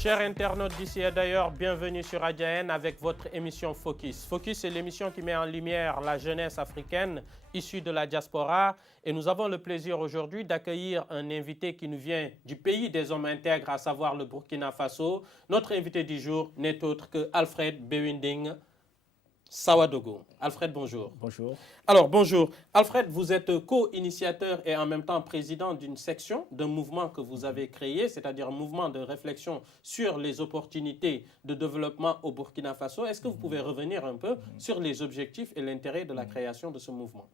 Chers internautes d'ici et d'ailleurs, bienvenue sur ADN avec votre émission Focus. Focus, c'est l'émission qui met en lumière la jeunesse africaine issue de la diaspora. Et nous avons le plaisir aujourd'hui d'accueillir un invité qui nous vient du pays des hommes intègres, à savoir le Burkina Faso. Notre invité du jour n'est autre que Alfred Bewinding Sawadogo. Alfred, bonjour. Bonjour. Alors, bonjour. Alfred, vous êtes co-initiateur et en même temps président d'une section d'un mouvement que vous avez créé, c'est-à-dire un mouvement de réflexion sur les opportunités de développement au Burkina Faso. Est-ce que vous pouvez revenir un peu sur les objectifs et l'intérêt de la création de ce mouvement?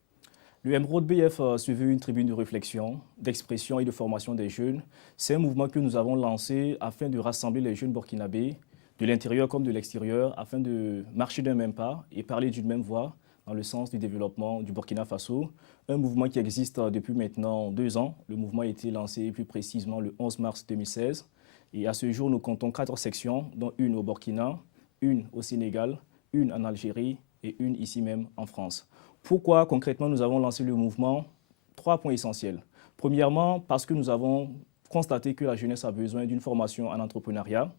Le Emerald BF a suivi une tribune de réflexion, d'expression et de formation des jeunes. C'est un mouvement que nous avons lancé afin de rassembler les jeunes burkinabés de l'intérieur comme de l'extérieur, afin de marcher d'un même pas et parler d'une même voix dans le sens du développement du Burkina Faso. Un mouvement qui existe depuis maintenant 2 ans. Le mouvement a été lancé plus précisément le 11 mars 2016. Et à ce jour, nous comptons 4 sections, dont une au Burkina, une au Sénégal, une en Algérie et une ici même en France. Pourquoi concrètement nous avons lancé le mouvement? 3 points essentiels. Premièrement, parce que nous avons constaté que la jeunesse a besoin d'une formation en entrepreneuriat.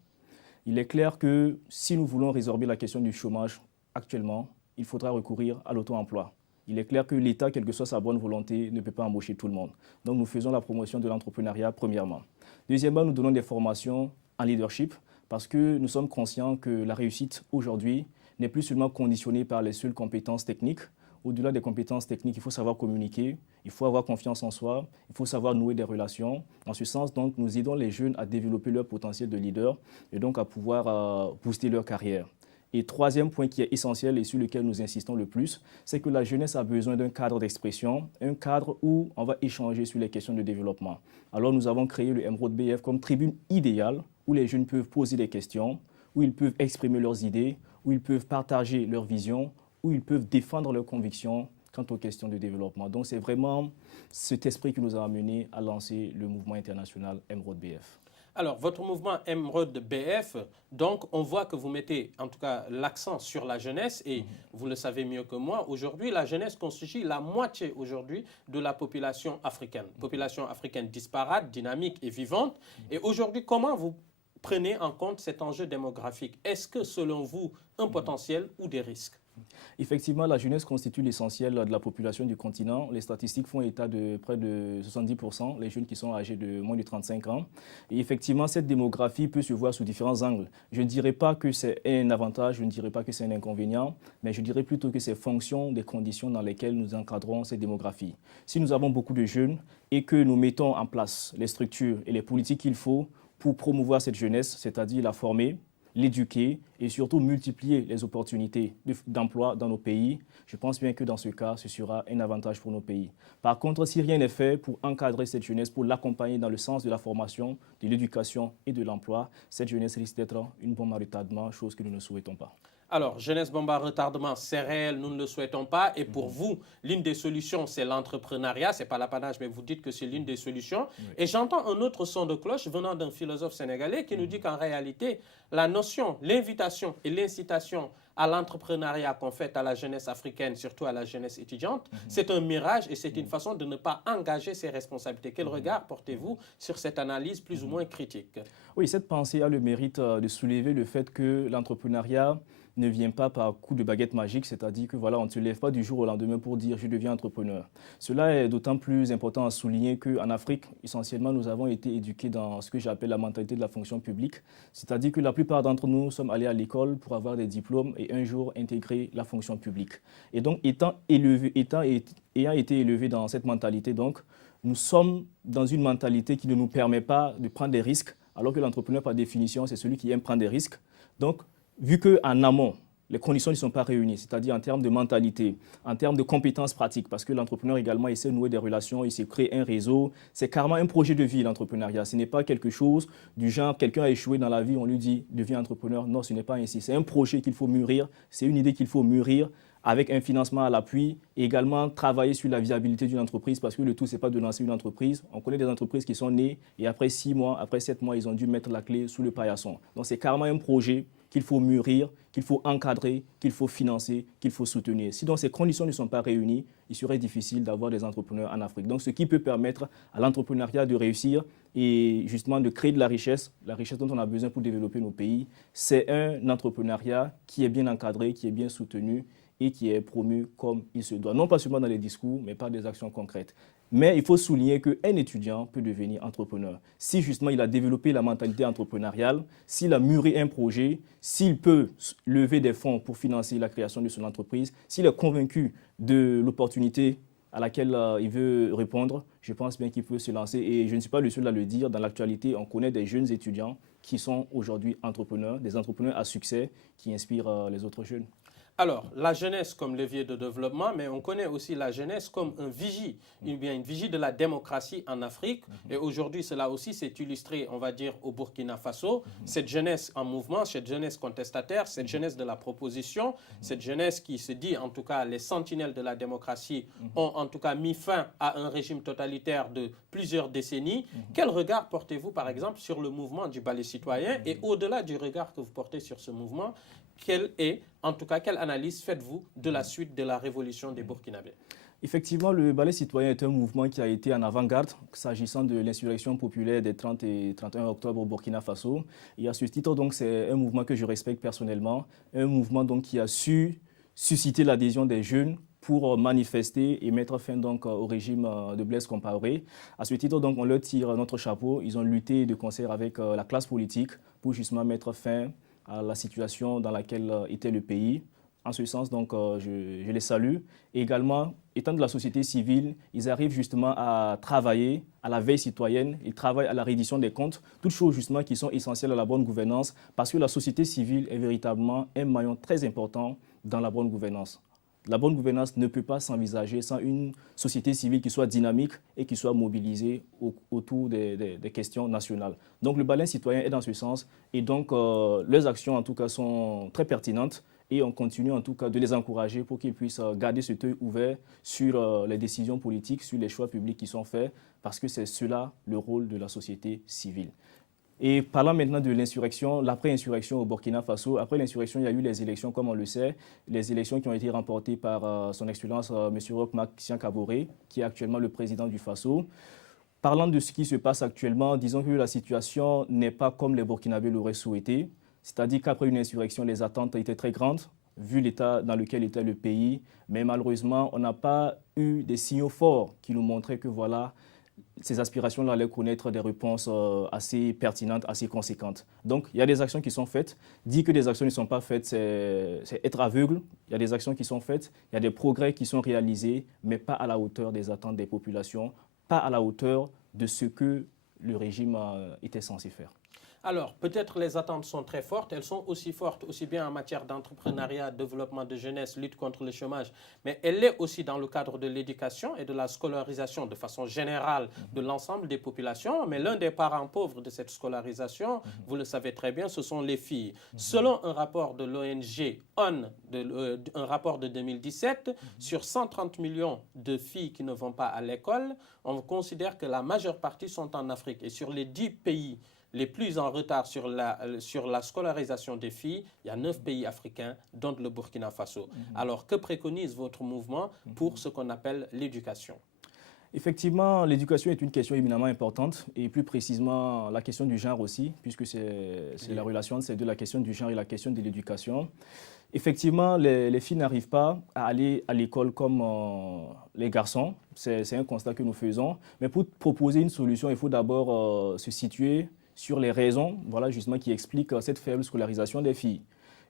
Il est clair que si nous voulons résorber la question du chômage actuellement, il faudra recourir à l'auto-emploi. Il est clair que l'État, quelle que soit sa bonne volonté, ne peut pas embaucher tout le monde. Donc nous faisons la promotion de l'entrepreneuriat premièrement. Deuxièmement, nous donnons des formations en leadership parce que nous sommes conscients que la réussite aujourd'hui n'est plus seulement conditionnée par les seules compétences techniques. Au-delà des compétences techniques, il faut savoir communiquer, il faut avoir confiance en soi, il faut savoir nouer des relations. En ce sens, donc, nous aidons les jeunes à développer leur potentiel de leader et donc à pouvoir booster leur carrière. Et troisième point qui est essentiel et sur lequel nous insistons le plus, c'est que la jeunesse a besoin d'un cadre d'expression, un cadre où on va échanger sur les questions de développement. Alors nous avons créé le Emerald BF comme tribune idéale où les jeunes peuvent poser des questions, où ils peuvent exprimer leurs idées, où ils peuvent partager leurs visions, où ils peuvent défendre leurs convictions quant aux questions de développement. Donc c'est vraiment cet esprit qui nous a amené à lancer le mouvement international Emerald BF. Alors, votre mouvement Emerald BF, donc on voit que vous mettez en tout cas l'accent sur la jeunesse et vous le savez mieux que moi, aujourd'hui la jeunesse constitue la moitié aujourd'hui de la population africaine. Population africaine disparate, dynamique et vivante. Et aujourd'hui, comment vous prenez en compte cet enjeu démographique? Est-ce que selon vous, un potentiel ou des risques? Effectivement, la jeunesse constitue l'essentiel de la population du continent. Les statistiques font état de près de 70%, les jeunes qui sont âgés de moins de 35 ans. Et effectivement, cette démographie peut se voir sous différents angles. Je ne dirais pas que c'est un avantage, je ne dirais pas que c'est un inconvénient, mais je dirais plutôt que c'est fonction des conditions dans lesquelles nous encadrons cette démographie. Si nous avons beaucoup de jeunes et que nous mettons en place les structures et les politiques qu'il faut pour promouvoir cette jeunesse, c'est-à-dire la former, l'éduquer et surtout multiplier les opportunités d'emploi dans nos pays, je pense bien que dans ce cas, ce sera un avantage pour nos pays. Par contre, si rien n'est fait pour encadrer cette jeunesse, pour l'accompagner dans le sens de la formation, de l'éducation et de l'emploi, cette jeunesse risque d'être une bombe à retardement, chose que nous ne souhaitons pas. Alors, jeunesse bombe à retardement, c'est réel, nous ne le souhaitons pas. Et pour vous, l'une des solutions, c'est l'entrepreneuriat. Ce n'est pas l'apanage, mais vous dites que c'est l'une des solutions. Oui. Et j'entends un autre son de cloche venant d'un philosophe sénégalais qui nous dit qu'en réalité, la notion, l'invitation et l'incitation à l'entrepreneuriat qu'on fait à la jeunesse africaine, surtout à la jeunesse étudiante, c'est un mirage et c'est une façon de ne pas engager ses responsabilités. Quel regard portez-vous sur cette analyse plus ou moins critique? Oui, cette pensée a le mérite de soulever le fait que l'entrepreneuriat ne vient pas par coup de baguette magique, c'est-à-dire que voilà, on ne se lève pas du jour au lendemain pour dire je deviens entrepreneur. Cela est d'autant plus important à souligner qu'en Afrique, essentiellement, nous avons été éduqués dans ce que j'appelle la mentalité de la fonction publique, c'est-à-dire que la plupart d'entre nous sommes allés à l'école pour avoir des diplômes et un jour intégrer la fonction publique. Et donc, ayant été élevés dans cette mentalité, donc, nous sommes dans une mentalité qui ne nous permet pas de prendre des risques, alors que l'entrepreneur, par définition, c'est celui qui aime prendre des risques. Donc, vu qu'en amont, les conditions ne sont pas réunies, c'est-à-dire en termes de mentalité, en termes de compétences pratiques, parce que l'entrepreneur également essaie de nouer des relations, il s'est créé un réseau. C'est carrément un projet de vie, l'entrepreneuriat. Ce n'est pas quelque chose du genre, quelqu'un a échoué dans la vie, on lui dit « deviens entrepreneur ». Non, ce n'est pas ainsi. C'est un projet qu'il faut mûrir, c'est une idée qu'il faut mûrir avec un financement à l'appui et également travailler sur la viabilité d'une entreprise parce que le tout, ce n'est pas de lancer une entreprise. On connaît des entreprises qui sont nées et après 6 mois, après 7 mois, ils ont dû mettre la clé sous le paillasson. Donc, c'est carrément un projet qu'il faut mûrir, qu'il faut encadrer, qu'il faut financer, qu'il faut soutenir. Si donc ces conditions ne sont pas réunies, il serait difficile d'avoir des entrepreneurs en Afrique. Donc ce qui peut permettre à l'entrepreneuriat de réussir et justement de créer de la richesse dont on a besoin pour développer nos pays, c'est un entrepreneuriat qui est bien encadré, qui est bien soutenu et qui est promu comme il se doit. Non pas seulement dans les discours, mais par des actions concrètes. Mais il faut souligner qu'un étudiant peut devenir entrepreneur. Si justement il a développé la mentalité entrepreneuriale, s'il a mûri un projet, s'il peut lever des fonds pour financer la création de son entreprise, s'il est convaincu de l'opportunité à laquelle il veut répondre, je pense bien qu'il peut se lancer. Et je ne suis pas le seul à le dire. Dans l'actualité, on connaît des jeunes étudiants qui sont aujourd'hui entrepreneurs, des entrepreneurs à succès qui inspirent les autres jeunes. Alors, la jeunesse comme levier de développement, mais on connaît aussi la jeunesse comme un vigie, une vigie de la démocratie en Afrique. Et aujourd'hui, cela aussi s'est illustré, on va dire, au Burkina Faso. Cette jeunesse en mouvement, cette jeunesse contestataire, cette jeunesse de la proposition, cette jeunesse qui se dit, en tout cas, les sentinelles de la démocratie ont en tout cas mis fin à un régime totalitaire de plusieurs décennies. Quel regard portez-vous, par exemple, sur le mouvement du ballet citoyen et au-delà du regard que vous portez sur ce mouvement, quelle analyse faites-vous de la suite de la révolution des Burkinabés? Effectivement, le ballet citoyen est un mouvement qui a été en avant-garde s'agissant de l'insurrection populaire des 30 et 31 octobre au Burkina Faso. Et à ce titre, donc, c'est un mouvement que je respecte personnellement, un mouvement donc, qui a su susciter l'adhésion des jeunes pour manifester et mettre fin donc, au régime de Blaise Compaoré. À ce titre, donc, on leur tire notre chapeau. Ils ont lutté de concert avec la classe politique pour justement mettre fin à la situation dans laquelle était le pays. En ce sens, donc, je les salue. Et également, étant de la société civile, ils arrivent justement à travailler à la veille citoyenne, ils travaillent à la reddition des comptes, toutes choses justement qui sont essentielles à la bonne gouvernance, parce que la société civile est véritablement un maillon très important dans la bonne gouvernance. La bonne gouvernance ne peut pas s'envisager sans une société civile qui soit dynamique et qui soit mobilisée autour des questions nationales. Donc le ballet citoyen est dans ce sens et donc leurs actions en tout cas sont très pertinentes et on continue en tout cas de les encourager pour qu'ils puissent garder cet œil ouvert sur les décisions politiques, sur les choix publics qui sont faits parce que c'est cela le rôle de la société civile. Et parlant maintenant de l'insurrection, l'après-insurrection au Burkina Faso, après l'insurrection, il y a eu les élections, comme on le sait, les élections qui ont été remportées par son Excellence M. Roch Marc Christian Kaboré, qui est actuellement le président du Faso. Parlant de ce qui se passe actuellement, disons que la situation n'est pas comme les Burkinabés l'auraient souhaité, c'est-à-dire qu'après une insurrection, les attentes étaient très grandes, vu l'état dans lequel était le pays, mais malheureusement, on n'a pas eu des signaux forts qui nous montraient que voilà, ces aspirations-là allaient connaître des réponses assez pertinentes, assez conséquentes. Donc, il y a des actions qui sont faites. Dire que des actions ne sont pas faites, c'est être aveugle. Il y a des actions qui sont faites, il y a des progrès qui sont réalisés, mais pas à la hauteur des attentes des populations, pas à la hauteur de ce que le régime était censé faire. Alors, peut-être les attentes sont très fortes. Elles sont aussi fortes, aussi bien en matière d'entrepreneuriat, développement de jeunesse, lutte contre le chômage, mais elle l'est aussi dans le cadre de l'éducation et de la scolarisation de façon générale de l'ensemble des populations. Mais l'un des parents pauvres de cette scolarisation, vous le savez très bien, ce sont les filles. Selon un rapport de l'ONG ON, un rapport de 2017, sur 130 millions de filles qui ne vont pas à l'école, on considère que la majeure partie sont en Afrique. Et sur les 10 pays les plus en retard sur la scolarisation des filles, il y a 9 pays africains, dont le Burkina Faso. Alors, que préconise votre mouvement pour ce qu'on appelle l'éducation? Effectivement, l'éducation est une question éminemment importante et plus précisément la question du genre aussi, puisque c'est la relation, c'est de la question du genre et la question de l'éducation. Effectivement, les filles n'arrivent pas à aller à l'école comme les garçons. C'est un constat que nous faisons. Mais pour proposer une solution, il faut d'abord se situer sur les raisons, voilà, justement, qui expliquent cette faible scolarisation des filles.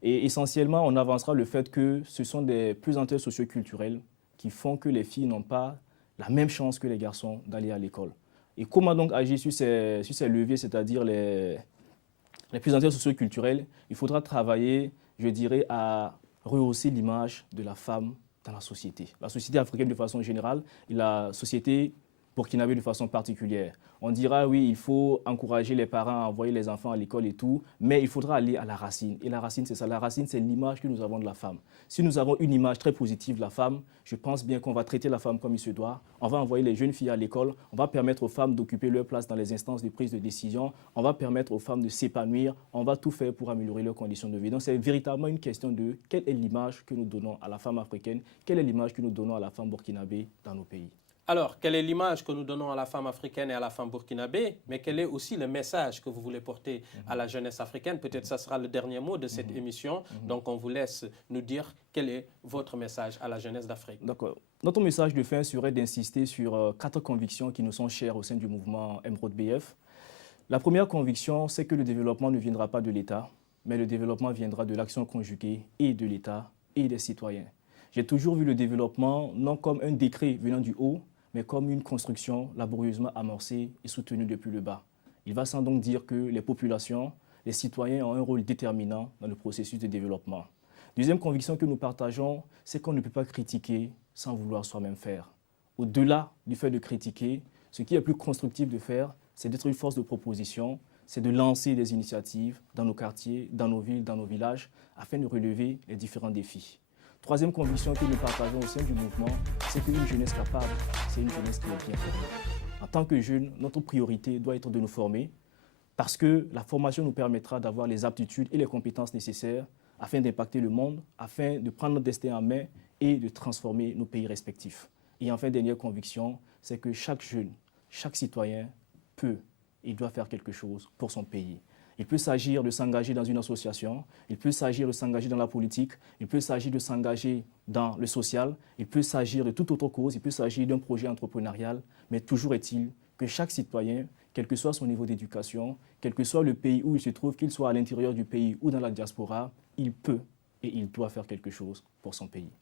Et essentiellement, on avancera le fait que ce sont des pesanteurs socioculturelles qui font que les filles n'ont pas la même chance que les garçons d'aller à l'école. Et comment donc agir sur ces leviers, c'est-à-dire les pesanteurs socioculturelles? Il faudra travailler, je dirais, à rehausser l'image de la femme dans la société africaine de façon générale et la société burkinabés de façon particulière. On dira, oui, il faut encourager les parents à envoyer les enfants à l'école et tout, mais il faudra aller à la racine. Et la racine, c'est ça. La racine, c'est l'image que nous avons de la femme. Si nous avons une image très positive de la femme, je pense bien qu'on va traiter la femme comme il se doit. On va envoyer les jeunes filles à l'école. On va permettre aux femmes d'occuper leur place dans les instances de prise de décision. On va permettre aux femmes de s'épanouir. On va tout faire pour améliorer leurs conditions de vie. Donc, c'est véritablement une question de quelle est l'image que nous donnons à la femme africaine, quelle est l'image que nous donnons à la femme burkinabé dans nos pays. Alors, quelle est l'image que nous donnons à la femme africaine et à la femme burkinabé, mais quel est aussi le message que vous voulez porter à la jeunesse africaine? Peut-être que ça sera le dernier mot de cette émission. Donc, on vous laisse nous dire quel est votre message à la jeunesse d'Afrique. D'accord. Notre message de fin serait d'insister sur 4 convictions qui nous sont chères au sein du mouvement Emeraude BF. La première conviction, c'est que le développement ne viendra pas de l'État, mais le développement viendra de l'action conjuguée et de l'État et des citoyens. J'ai toujours vu le développement non comme un décret venant du haut, mais comme une construction laborieusement amorcée et soutenue depuis le bas. Il va sans donc dire que les populations, les citoyens ont un rôle déterminant dans le processus de développement. Deuxième conviction que nous partageons, c'est qu'on ne peut pas critiquer sans vouloir soi-même faire. Au-delà du fait de critiquer, ce qui est plus constructif de faire, c'est d'être une force de proposition, c'est de lancer des initiatives dans nos quartiers, dans nos villes, dans nos villages, afin de relever les différents défis. Troisième conviction que nous partageons au sein du mouvement, c'est qu'une jeunesse capable, c'est une jeunesse qui est bien formée. En tant que jeunes, notre priorité doit être de nous former parce que la formation nous permettra d'avoir les aptitudes et les compétences nécessaires afin d'impacter le monde, afin de prendre notre destin en main et de transformer nos pays respectifs. Et enfin, dernière conviction, c'est que chaque jeune, chaque citoyen peut et doit faire quelque chose pour son pays. Il peut s'agir de s'engager dans une association, il peut s'agir de s'engager dans la politique, il peut s'agir de s'engager dans le social, il peut s'agir de toute autre cause, il peut s'agir d'un projet entrepreneurial, mais toujours est-il que chaque citoyen, quel que soit son niveau d'éducation, quel que soit le pays où il se trouve, qu'il soit à l'intérieur du pays ou dans la diaspora, il peut et il doit faire quelque chose pour son pays.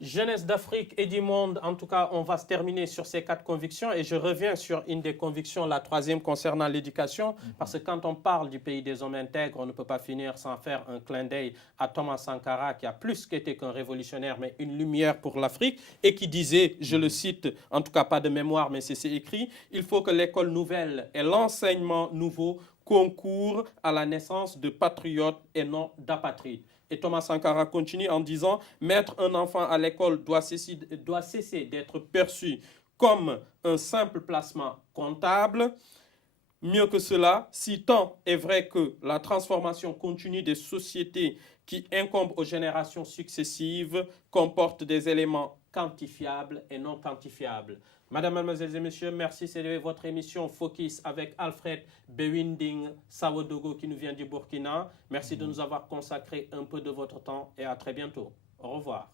Jeunesse d'Afrique et du monde, en tout cas, on va se terminer sur ces 4 convictions et je reviens sur une des convictions, la troisième concernant l'éducation, parce que quand on parle du pays des hommes intègres, on ne peut pas finir sans faire un clin d'œil à Thomas Sankara qui a plus qu'été qu'un révolutionnaire, mais une lumière pour l'Afrique et qui disait, je le cite, en tout cas pas de mémoire, mais c'est écrit, il faut que l'école nouvelle et l'enseignement nouveau concourent à la naissance de patriotes et non d'apatrides. Et Thomas Sankara continue en disant « Mettre un enfant à l'école doit cesser d'être perçu comme un simple placement comptable. Mieux que cela, si tant est vrai que la transformation continue des sociétés qui incombent aux générations successives comporte des éléments quantifiables et non quantifiables. » Madame, Mademoiselles et Messieurs, merci. C'est votre émission Focus avec Alfred Bewinding Sawodogo qui nous vient du Burkina. Merci de nous avoir consacré un peu de votre temps et à très bientôt. Au revoir.